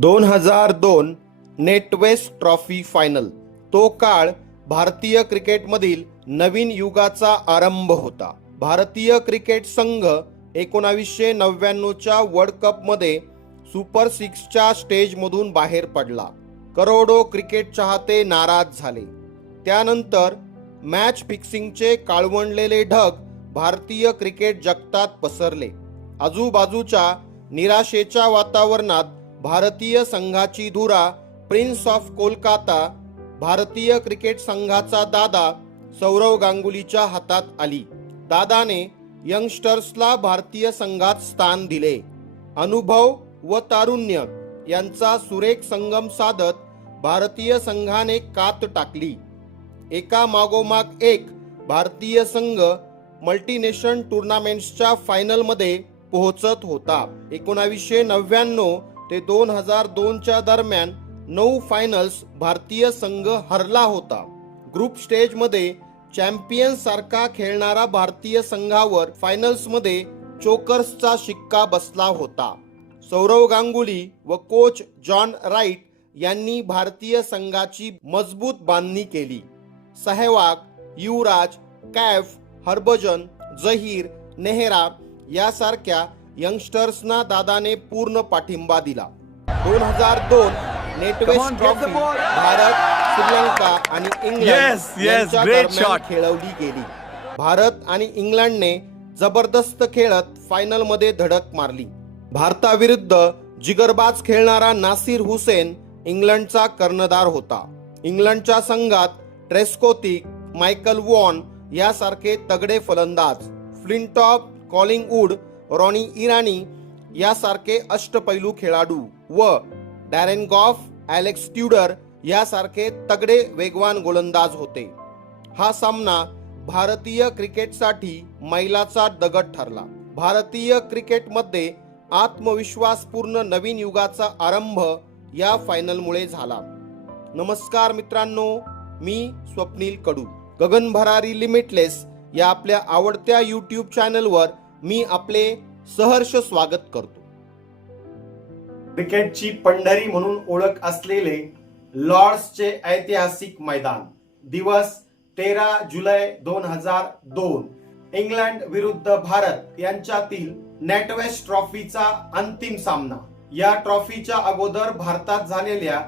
दोन हजार दोन नेटवेस्ट ट्रॉफी फायनल. तो काळ भारतीय क्रिकेटमधील नवीन युगाचा आरंभ होता. भारतीय क्रिकेट संघ एकोणावीसशे नव्याण्णवच्या वर्ल्ड कपमध्ये सुपर सिक्सच्या स्टेजमधून बाहेर पडला. करोडो क्रिकेट चाहते नाराज झाले. त्यानंतर मॅच फिक्सिंगचे काळवंडलेले ढग भारतीय क्रिकेट जगतात पसरले. आजूबाजूच्या निराशेच्या वातावरणात भारतीय संघाची धुरा प्रिन्स ऑफ कोलकाता भारतीय क्रिकेट संघाचा दादा सौरव गांगुलीच्या हातात आली. दादाने यंगस्टर्सला भारतीय संघात स्थान दिले. अनुभव व तारुण्य यांचा सुरेख संगम साधत भारतीय संघाने कात टाकली. एका मागोमाग एक भारतीय संघ मल्टीनेशन टुर्नामेंट्सच्या फायनलमध्ये पोहोचत होता. एकोणावीसशे नव्याण्णव ते दोन हजार दोनच्या दरम्यान नऊ फायनल्स भारतीय संघ हरला होता. ग्रुप स्टेजमध्ये चॅम्पियन सारखा खेळणारा भारतीय संघावर फायनल्समध्ये चोकर्सचा शिक्का बसला होता. सौरव गांगुली व कोच जॉन राईट यांनी भारतीय संघाची मजबूत बांधणी केली. सहवाग युवराज कैफ हरभजन जहीर नेहरा यासारख्या यंगस्टर्सना दादाने पूर्ण पाठिंबा दिला दोन हजार दोन नेटवेस्ट ट्रॉफी. भारत श्रीलंका आणि इंग्लंड यांच्या दरम्यान. खेळवली गेली भारत आणि इंग्लंडने जबरदस्त खेळत फायनलमध्ये धडक मारली भारताविरुद्ध जिगरबाज खेळणारा नासिर हुसेन इंग्लंडचा कर्णधार होता इंग्लंडच्या संघात ट्रेस्कोथिक मायकल वॉन यासारखे तगडे फलंदाज Flintoff Collingwood Ronnie Irani यासारखे अष्टपैलू खेळाडू व डॅरेन गॉफ ॲलेक्स ट्युडर यासारखे तगडे वेगवान गोलंदाज होते. हा सामना भारतीय क्रिकेटसाठी मैलाचा दगड ठरला. भारतीय क्रिकेटमध्ये आत्मविश्वासपूर्ण नवीन युगाचा आरंभ या फायनलमुळे झाला. नमस्कार मित्रांनो मी स्वप्नील कडू. गगन भरारी लिमिटलेस या आपल्या आवडत्या यूट्यूब चॅनलवर मी आपले सहर्ष स्वागत करतो. क्रिकेटची पंढरी म्हणून ओळख असलेले लॉर्ड्सचे ऐतिहासिक मैदान. दिवस तेरा जुलै दोन हजार दोन. इंग्लंड विरुद्ध भारत यांच्यातील नेटवेस्ट ट्रॉफीचा अंतिम सामना. या ट्रॉफीच्या अगोदर भारतात झालेल्या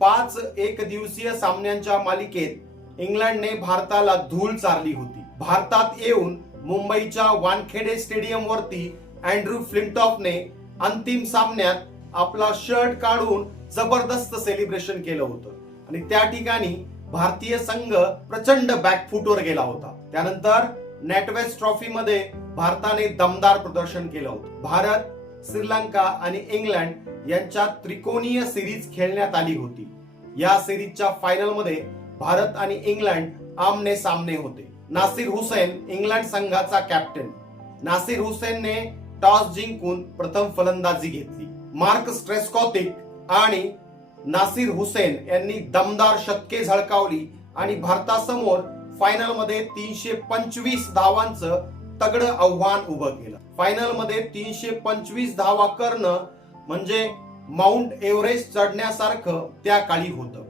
पाच एक दिवसीय सामन्यांच्या मालिकेत इंग्लंडने भारताला धूळ चारली होती. भारतात येऊन मुंबईच्या वानखेडे स्टेडियम वरती अँड्रू फ्लिंटॉफने अंतिम सामन्यात आपला शर्ट काढून जबरदस्त सेलिब्रेशन केलं होतं. आणि त्या ठिकाणी भारतीय संघ प्रचंड बॅकफुटवर गेला होता. त्यानंतर नेटवेस्ट ट्रॉफी मध्ये भारताने दमदार प्रदर्शन केलं होतं. भारत श्रीलंका आणि इंग्लंड यांच्या त्रिकोणीय सिरीज खेळण्यात आली होती. या सिरीजच्या फायनलमध्ये भारत आणि इंग्लंड आमने सामने होते. नासिर हुसेन इंग्लंड संघाचा कॅप्टन नासिर हुसेनने टॉस जिंकून प्रथम फलंदाजी घेतली. मार्क स्ट्रेस्कॉथिक आणि नासिर हुसेन यांनी दमदार शतके झळकावली आणि भारतासमोर फायनलमध्ये तीनशे पंचवीस धावांचं तगड आव्हान उभं केलं. फायनलमध्ये तीनशे पंचवीस धावा करणं म्हणजे माउंट एव्हरेस्ट चढण्यासारखं त्या काळी होतं.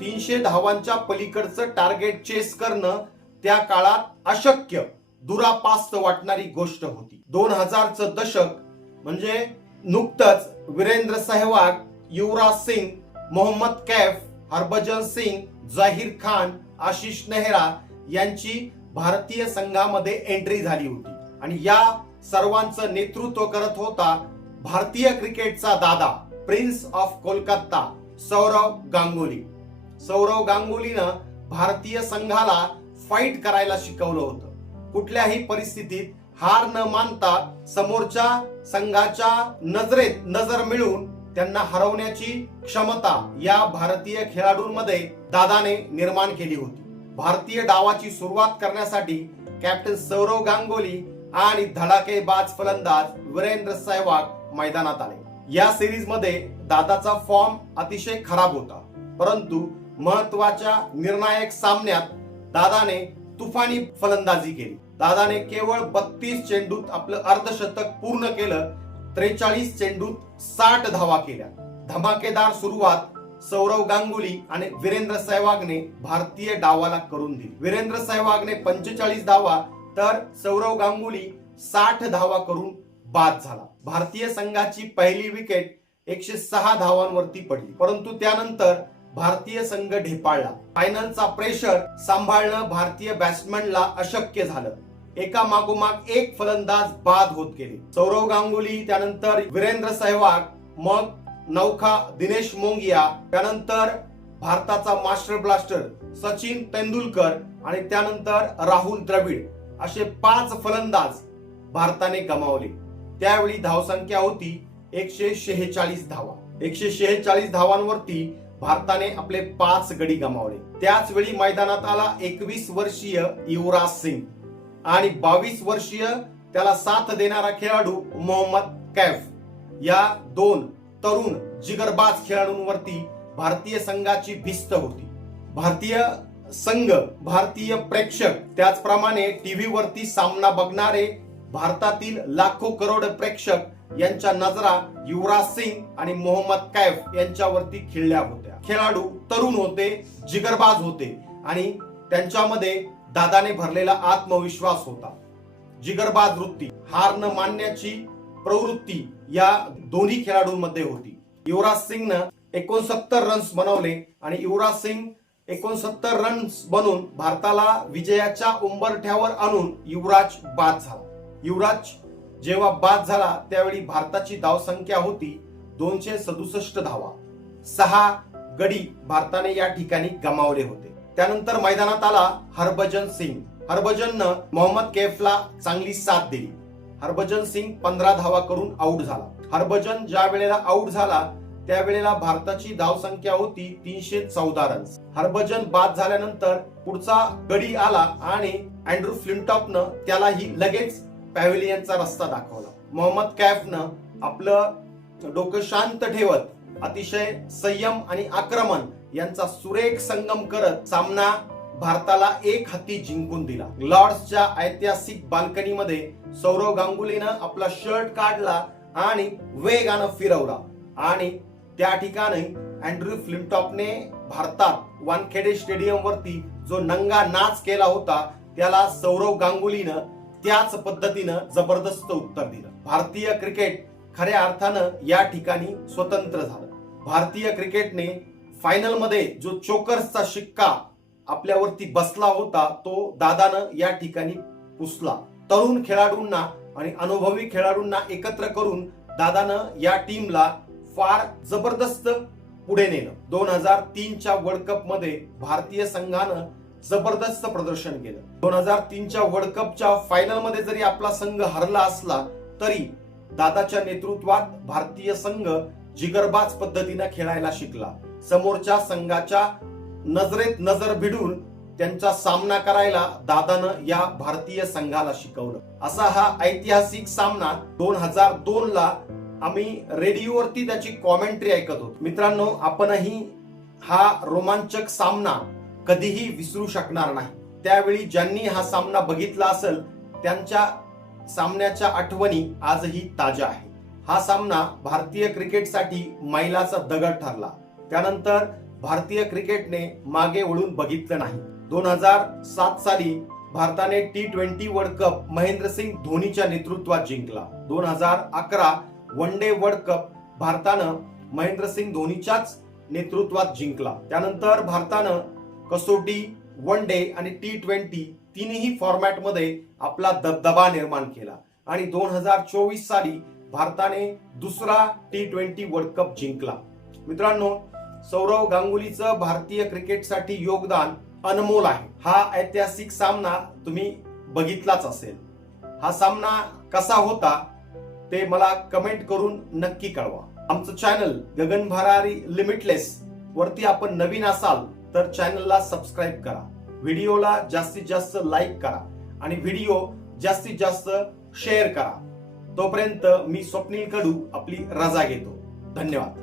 तीनशे धावांच्या पलीकडचं टार्गेट चेस करणं त्या काळात अशक्य दुरापास्त वाटणारी गोष्ट होती. दोन हजारचं दशक म्हणजे नुकतंच वीरेंद्र सहवाग युवराज सिंग मोहम्मद कैफ हरभजन सिंग जाहीर खान आशिष नेहरा यांची भारतीय संघामध्ये एंट्री झाली होती. आणि या सर्वांचं नेतृत्व करत होता भारतीय क्रिकेटचा दादा प्रिन्स ऑफ कोलकाता सौरव गांगुली. सौरव गांगुलीनं भारतीय संघाला फाईट करायला शिकवलं होतं. कुठल्याही परिस्थितीत हार न मानता समोरच्या संघाच्या नजरेत नजर मिळवून त्यांना हरवण्याची क्षमता या भारतीय खेळाडूंमध्ये दादाने निर्माण केली होती. भारतीय डावाची सुरुवात करण्यासाठी कॅप्टन सौरव गांगुली आणि धडाकेबाज फलंदाज वीरेंद्र सहवाग मैदानात आले. या सिरीजमध्ये दादाचा फॉर्म अतिशय खराब होता. परंतु महत्त्वाच्या निर्णायक सामन्यात दादाने तुफानी फलंदाजी केली. दादाने केवळ बत्तीस चेंडूत आपलं अर्धशतक पूर्ण केलं त्रेचाळीस चेंडूत साठ धावा केल्या. धमाकेदार सुरुवात सौरव गांगुली आणि वीरेंद्र सहवागने भारतीय डावाला करून दिली. वीरेंद्र सहवागने पंचेचाळीस धावा तर सौरव गांगुली साठ धावा करून बाद झाला. भारतीय संघाची पहिली विकेट एकशे सहा धावांवरती पडली. परंतु त्यानंतर भारतीय संघ ढेपाळला. फायनलचा प्रेशर सांभाळणं भारतीय बॅट्समॅनला अशक्य झालं. एका मागोमाग एक फलंदाज बाद होत गेले. सौरव गांगुली त्यानंतर वीरेंद्र सहवाग मग नौखा दिनेश मोंगिया त्यानंतर भारताचा मास्टर ब्लास्टर सचिन तेंडुलकर आणि त्यानंतर राहुल द्रविड असे पाच फलंदाज भारताने गमावले. त्यावेळी धावसंख्या होती एकशे शेहेचाळीस धावा. एकशे शेहेचाळीस धावांवरती भारताने आपले पाच गडी गमावले. त्याच वेळी मैदानात आला एकवीस वर्षीय युवराज सिंग आणि बावीस वर्षीय त्याला साथ देणारा खेळाडू मोहम्मद कैफ. या दोन तरुण जिगरबाज खेळाडूंवरती भारतीय संघाची भिस्त होती. भारतीय संघ भारतीय प्रेक्षक त्याचप्रमाणे टीव्हीवरती सामना बघणारे भारतातील लाखो करोड प्रेक्षक यांच्या नजरा युवराज सिंग आणि मोहम्मद कैफ यांच्यावरती खिळल्या होत्या. खेळाडू तरुण होते जिगरबाज होते आणि त्यांच्यामध्ये दादाने भरलेला आत्मविश्वास होता. जिगरबाज वृत्ती हार न मानण्याची प्रवृत्ती या दोन्ही खेळाडूंमध्ये होती. युवराज सिंगनं एकोणसत्तर रन्स बनवले आणि युवराज सिंग एकोणसत्तर रन्स बनून भारताला विजयाच्या उंबरठ्यावर आणून युवराज बाद झाला. युवराज जेव्हा बाद झाला त्यावेळी भारताची धावसंख्या होती दोनशे सदुसष्ट धावा. सहा गडी भारताने या ठिकाणी गमावले होते. त्यानंतर मैदानात आला हरभजन सिंग. हरभजननं मोहम्मद कैफला चांगली साथ दिली. हरभजन सिंग पंधरा धावा करून आऊट झाला. हरभजन ज्या वेळेला आऊट झाला त्यावेळेला भारताची धावसंख्या होती तीनशे चौदा रन्स हरभजन बाद झाल्यानंतर पुढचा गडी आला आणि अँड्रू फ्लिंटॉपनं त्यालाही लगेच पॅव्हिलियनचा रस्ता दाखवला. मोहम्मद कैफनं आपलं डोकं शांत ठेवत अतिशय संयम आणि आक्रमण यांचा सुरेख संगम करत सामना भारताला एक हाती जिंकून दिला. लॉर्ड्सच्या ऐतिहासिक बाल्कनीमध्ये सौरव गांगुलीनं आपला शर्ट काढला आणि वेगानं फिरवला. आणि त्या ठिकाणी अँड्र्यू फ्लिमटॉपने भारतात वानखेडे स्टेडियमवरती जो नंगा नाच केला होता त्याला सौरव गांगुलीनं त्याच पद्धतीनं जबरदस्त उत्तर दिलं. भारतीय क्रिकेट खऱ्या अर्थानं या ठिकाणी स्वतंत्र झालं. भारतीय क्रिकेटने फायनलमध्ये जो चोकर्सचा शिक्का आपल्यावरती बसला होता तो दादानं या ठिकाणी पुसला. तरुण खेळाडूंना आणि अनुभवी खेळाडूंना एकत्र करून दादानं या टीमला फार जबरदस्त पुढे नेलं. दोन हजार तीनच्या वर्ल्ड कपमध्ये भारतीय संघानं जबरदस्त प्रदर्शन केलं. दोन हजार तीनच्या वर्ल्ड कपच्या फायनलमध्ये जरी आपला संघ हरला असला तरी दादाच्या नेतृत्वात भारतीय संघ जिगरबाज पद्धतीनं खेळायला शिकला. समोरच्या संघाच्या नजरेत नजर भिडून त्यांचा सामना करायला दादानं या भारतीय संघाला शिकवलं. असा हा ऐतिहासिक सामना दोन हजार दोन ला आम्ही रेडिओवरती त्याची कॉमेंट्री ऐकत होतो. मित्रांनो आपणही हा रोमांचक सामना कधीही विसरू शकणार नाही. त्यावेळी ज्यांनी हा सामना बघितला असेल त्यांच्या सामन्याच्या आठवणी आजही ताज्या आहेत. हा सामना भारतीय क्रिकेटसाठी मैलाचा दगड ठरला. त्यानंतर भारतीय क्रिकेटने मागे वळून बघितलं नाही. दोन हजार सात साली भारताने T twenty world cup Mahendra Singh धोनीच्या नेतृत्वात जिंकला. दोन हजार अकरा वन डे वर्ल्ड कप भारतानं महेंद्रसिंग धोनीच्याच नेतृत्वात जिंकला. त्यानंतर भारतानं कसोटी वन डे आणि टी ट्वेंटी तिन्ही फॉर्मॅटमध्ये आपला दबदबा निर्माण केला. आणि दोन हजार चोवीस साली भारताने दुसरा टी ट्वेंटी वर्ल्ड कप जिंकला. मित्रांनो सौरव गांगुलीचं भारतीय क्रिकेटसाठी योगदान अनमोल आहे. हा ऐतिहासिक सामना तुम्ही बघितलाच असेल. हा सामना कसा होता ते मला कमेंट करून नक्की कळवा. आमचं चॅनल गगन भरारी लिमिटलेस वरती आपण नवीन असाल तर चॅनलला सबस्क्राईब करा. व्हिडिओला जास्तीत जास्त लाईक करा आणि व्हिडिओ जास्तीत जास्त शेअर करा. तोपर्यंत मी स्वप्नील कडू आपली रजा घेतो. धन्यवाद.